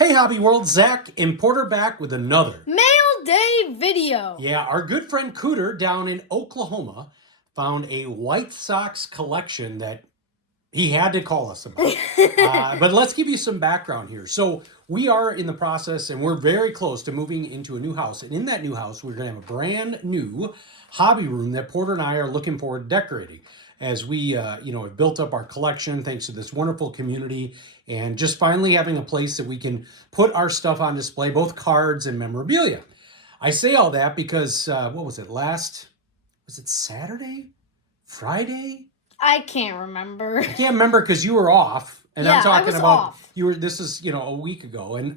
Hey Hobby World, Zach and Porter back with another Mail Day video. Yeah, our good friend Cooter down in Oklahoma found a White Sox collection that he had to call us about. But let's give you some background here. So we are in the process and we're very close to moving into a new house. And in that new house, we're going to have a brand new hobby room that Porter and I are looking forward to decorating as we, have built up our collection thanks to this wonderful community and just finally having a place that we can put our stuff on display, both cards and memorabilia. I say all that because, what was it Saturday? Friday? I can't remember. I can't remember because you were off. And Yeah, I'm talking I was about off. this is, a week ago. And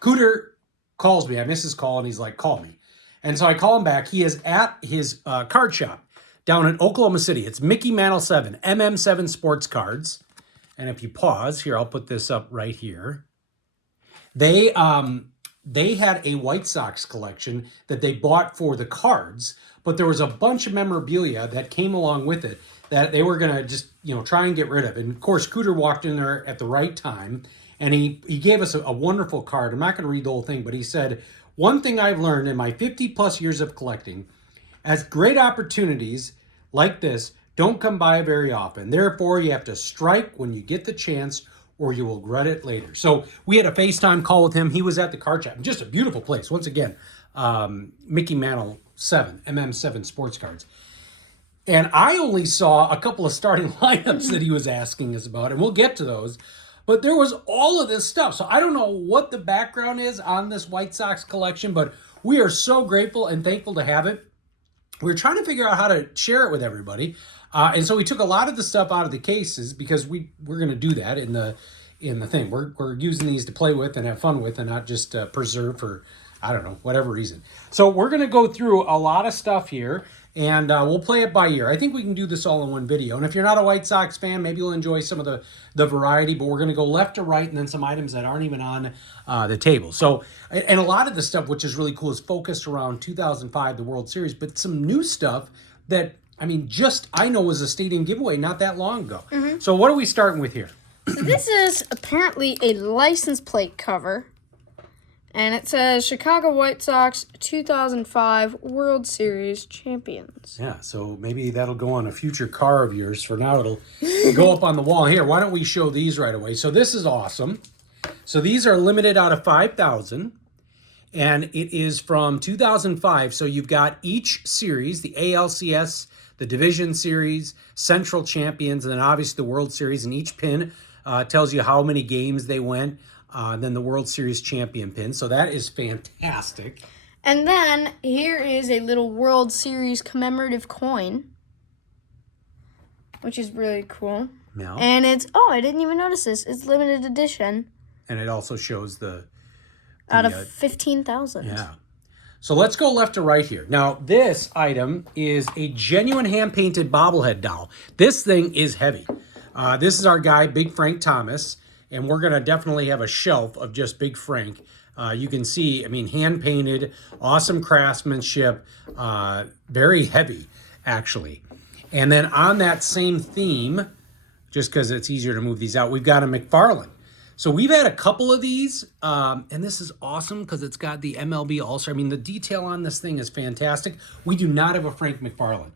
Cooter calls me. I miss his call and he's like, call me. And so I call him back. He is at his card shop down in Oklahoma City. It's Mickey Mantle 7, MM7 Sports Cards. And if you pause, here, I'll put this up right here. They had a White Sox collection that they bought for the cards, but there was a bunch of memorabilia that came along with it that they were going to just, try and get rid of. And of course, Cooter walked in there at the right time and he gave us a wonderful card. I'm not going to read the whole thing, but he said, one thing I've learned in my 50 plus years of collecting, as great opportunities like this don't come by very often. Therefore, you have to strike when you get the chance or you will regret it later. So we had a FaceTime call with him. He was at the card shop. Just a beautiful place. Once again, Mickey Mantle 7, MM7 Sports Cards. And I only saw a couple of starting lineups that he was asking us about, and we'll get to those. But there was all of this stuff. So I don't know what the background is on this White Sox collection, but we are so grateful and thankful to have it. We're trying to figure out how to share it with everybody. And so we took a lot of the stuff out of the cases because we're going to do that in the thing. We're using these to play with and have fun with and not just preserve for, I don't know, whatever reason. So we're going to go through a lot of stuff here and we'll play it by year. I think we can do this all in one video. And if you're not a White Sox fan, maybe you'll enjoy some of the variety, but we're going to go left to right and then some items that aren't even on the table. So, and a lot of the stuff, which is really cool, is focused around 2005, the World Series, but some new stuff that, I know was a stadium giveaway not that long ago. Mm-hmm. So what are we starting with here? So this is apparently a license plate cover. And it says Chicago White Sox 2005 World Series champions. Yeah, so maybe that'll go on a future car of yours. For now, it'll go up on the wall. Here, why don't we show these right away? So this is awesome. So these are limited out of 5,000. And it is from 2005. So you've got each series, the ALCS, the Division Series, Central Champions, and then obviously the World Series. And each pin tells you how many games they went. Then the World Series champion pin. So that is fantastic. And then here is a little World Series commemorative coin, which is really cool. Yeah. And I didn't even notice this. It's limited edition. And it also shows the out of 15,000. Yeah. So let's go left to right here. Now, this item is a genuine hand-painted bobblehead doll. This thing is heavy. This is our guy, Big Frank Thomas, and we're going to definitely have a shelf of just Big Frank. You can see, hand-painted, awesome craftsmanship, very heavy, actually. And then on that same theme, just because it's easier to move these out, we've got a McFarlane. So we've had a couple of these, and this is awesome because it's got the MLB All-Star. The detail on this thing is fantastic. We do not have a Frank McFarlane.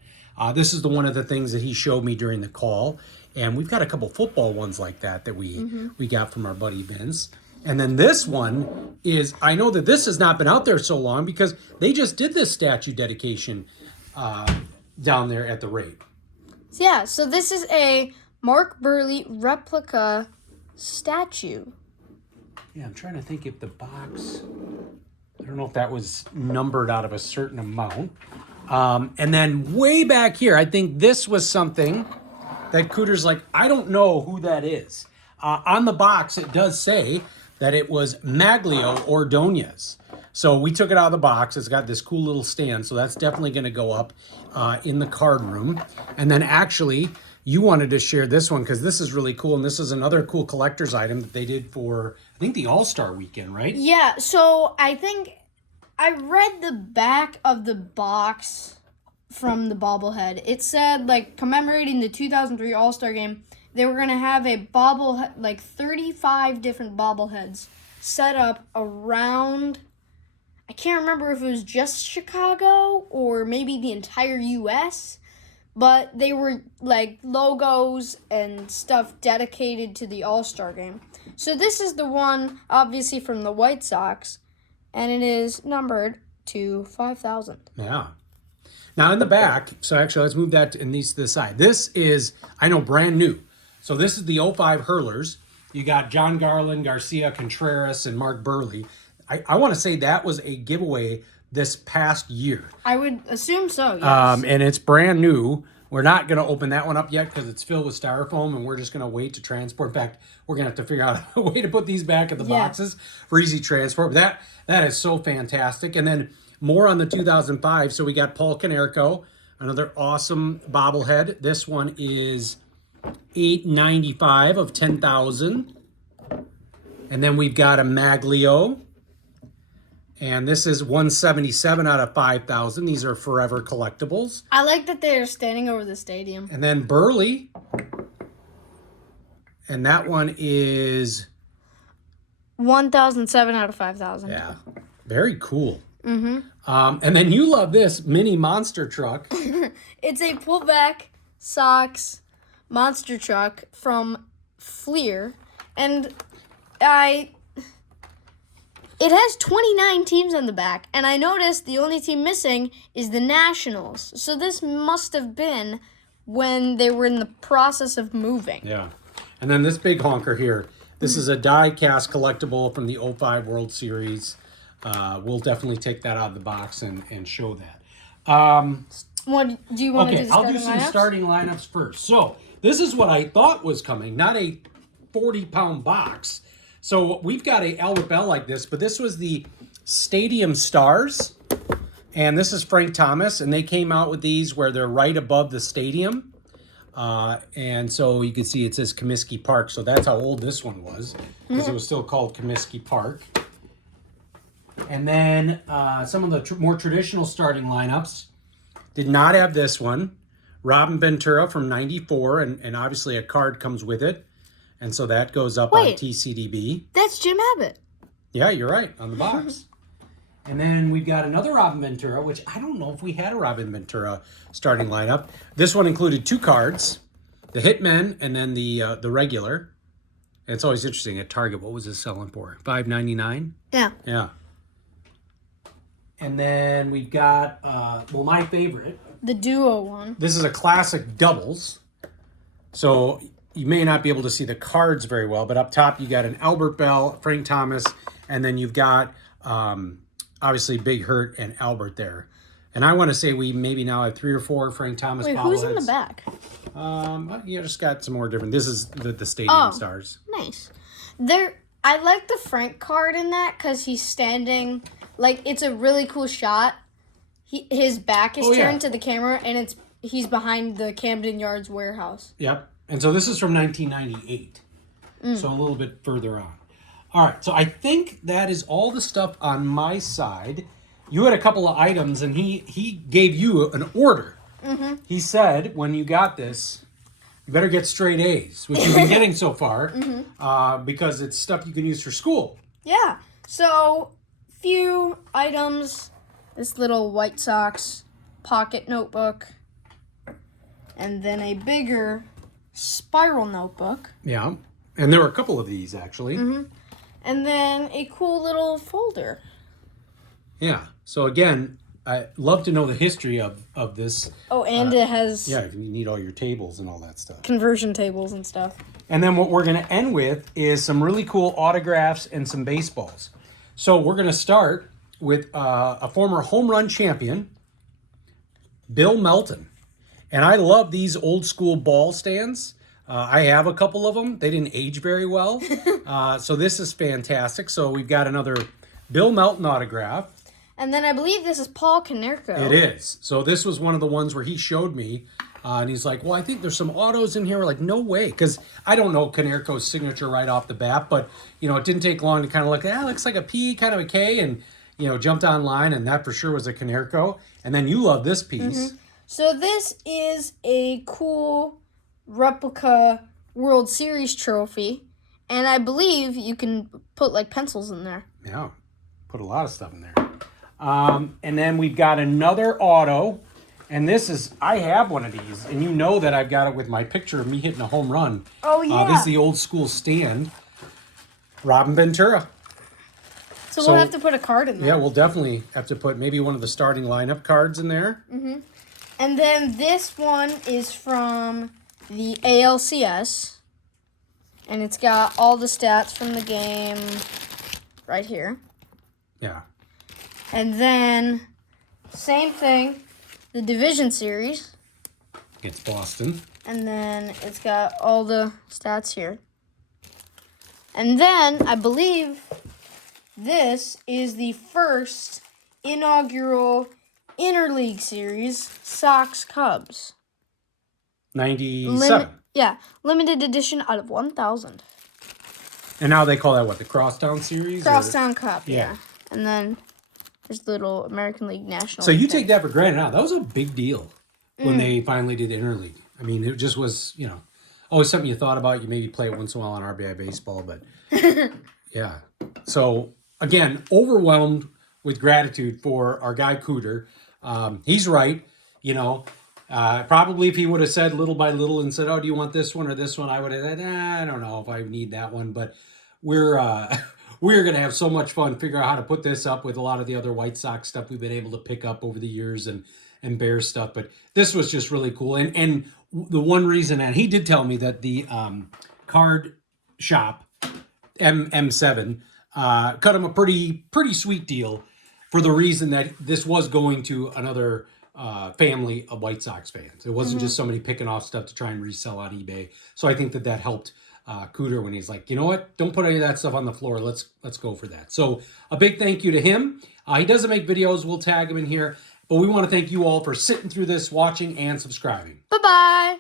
This is one of the things that he showed me during the call. And we've got a couple football ones like that we got from our buddy Vince. And then this one is, I know that this has not been out there so long because they just did this statue dedication down there at the rate. Yeah, so this is a Mark Burley replica statue. Yeah, I'm trying to think if the box, I don't know if that was numbered out of a certain amount. And then way back here, I think this was something that Cooter's like, I don't know who that is. On the box, it does say that it was Maglio Ordonez. So we took it out of the box. It's got this cool little stand. So that's definitely going to go up in the card room. And then actually, you wanted to share this one because this is really cool. And this is another cool collector's item that they did for, I think, the All-Star weekend, right? Yeah, so I think I read the back of the box from the bobblehead. It said, commemorating the 2003 All-Star Game, they were going to have a like 35 different bobbleheads set up around, I can't remember if it was just Chicago or maybe the entire U.S., but they were like logos and stuff dedicated to the All-Star game. So this is the one, obviously, from the White Sox, and it is numbered to 5,000. Yeah. Now in the back, so actually let's move that to the side. This is, I know, brand new. So this is the '05 Hurlers. You got John Garland, Garcia Contreras, and Mark Burley. I want to say that was a giveaway this past year. I would assume so, yes. And it's brand new. We're not going to open that one up yet because it's filled with styrofoam, and we're just going to wait to transport. In fact, we're going to have to figure out a way to put these back in the boxes for easy transport. But that is so fantastic. And then more on the 2005. So we got Paul Konerko, another awesome bobblehead. This one is $8.95 of 10,000. And then we've got a Maglio. And this is 177 out of 5,000. These are forever collectibles. I like that they're standing over the stadium. And then Burley. And that one is 1,007 out of 5,000. Yeah. Very cool. Mm-hmm. And then you love this mini monster truck. It's a pullback Sox monster truck from Fleer. And it has 29 teams on the back, and I noticed the only team missing is the Nationals. So this must have been when they were in the process of moving. Yeah. And then this big honker here, this is a die-cast collectible from the '05 World Series. We'll definitely take that out of the box and show that. What do you want to do? Okay, I'll do some starting lineups first. So this is what I thought was coming, not a 40-pound box. So we've got a Albert Bell like this, but this was the Stadium Stars, and this is Frank Thomas, and they came out with these where they're right above the stadium, and so you can see it says Comiskey Park, so that's how old this one was, because it was still called Comiskey Park. And then some of the more traditional starting lineups did not have this one. Robin Ventura from '94, and obviously a card comes with it. And so that goes up on TCDB. That's Jim Abbott. Yeah, you're right, on the box. And then we've got another Robin Ventura, which I don't know if we had a Robin Ventura starting lineup. This one included 2 cards, the Hitmen and then the regular. And it's always interesting at Target. What was this selling for? $5.99? Yeah. Yeah. And then we've got, my favorite. The duo one. This is a classic doubles. So you may not be able to see the cards very well, but up top you got an Albert Bell, Frank Thomas, and then you've got obviously Big Hurt and Albert there. And I want to say we maybe now have 3 or 4 Frank Thomas bobbleheads. Wait, who's in the back? You just got some more different. This is the Stadium Stars. Nice. I like the Frank card in that because he's standing, like, it's a really cool shot. His back is turned to the camera, and he's behind the Camden Yards warehouse. Yep. And so this is from 1998. So a little bit further on. All right. So I think that is all the stuff on my side. You had a couple of items, and he gave you an order. Mm-hmm. He said, when you got this, you better get straight A's, which you've been getting so far, because it's stuff you can use for school. Yeah. So, few items. This little White Sox pocket notebook. And then a bigger spiral notebook. Yeah. And there were a couple of these, actually. Mm-hmm. And then a cool little folder. Yeah. So, again, I'd love to know the history of this. Oh, and it has... Yeah, if you need all your tables and all that stuff. Conversion tables and stuff. And then what we're going to end with is some really cool autographs and some baseballs. So we're going to start with a former home run champion, Bill Melton. And I love these old school ball stands. I have a couple of them. They didn't age very well. So this is fantastic. So we've got another Bill Melton autograph. And then I believe this is Paul Konerko. It is. So this was one of the ones where he showed me. And he's like, well, I think there's some autos in here. We're like, no way. Because I don't know Konerko's signature right off the bat. But, it didn't take long to kind of look, looks like a P, kind of a K. And, jumped online. And that for sure was a Konerko. And then you love this piece. Mm-hmm. So this is a cool replica World Series trophy, and I believe you can put like pencils in there. Yeah, put a lot of stuff in there. And then we've got another auto, and this is, I have one of these, and you know that I've got it with my picture of me hitting a home run. Oh, yeah. This is the old school stand. Robin Ventura. So we'll have to put a card in there. Yeah, we'll definitely have to put maybe one of the starting lineup cards in there. Mm-hmm. And then this one is from the ALCS, and it's got all the stats from the game right here. Yeah. And then, same thing, the Division Series. Against Boston. And then it's got all the stats here. And then, I believe, this is the first inaugural Interleague Series, Sox Cubs. 97. Limited edition out of 1,000. And now they call that what, the Crosstown Series? Crosstown Cup, Yeah. yeah. And then there's the little American League National. So you take that for granted now. That was a big deal when they finally did Interleague. I mean, it just was, always something you thought about. You maybe play it once in a while on RBI Baseball, but yeah. So, again, overwhelmed with gratitude for our guy Cooter. He's right, probably if he would have said little by little and said, oh, do you want this one or this one? I would have said, I don't know if I need that one, but we're going to have so much fun figuring out how to put this up with a lot of the other White Sox stuff we've been able to pick up over the years and Bears stuff. But this was just really cool. And the one reason, and he did tell me that the card shop, M7, cut him a pretty sweet deal for the reason that this was going to another family of White Sox fans. It wasn't just somebody picking off stuff to try and resell on eBay. So I think that helped Cooter when he's like, you know what? Don't put any of that stuff on the floor. Let's go for that. So a big thank you to him. He doesn't make videos. We'll tag him in here. But we want to thank you all for sitting through this, watching, and subscribing. Bye-bye.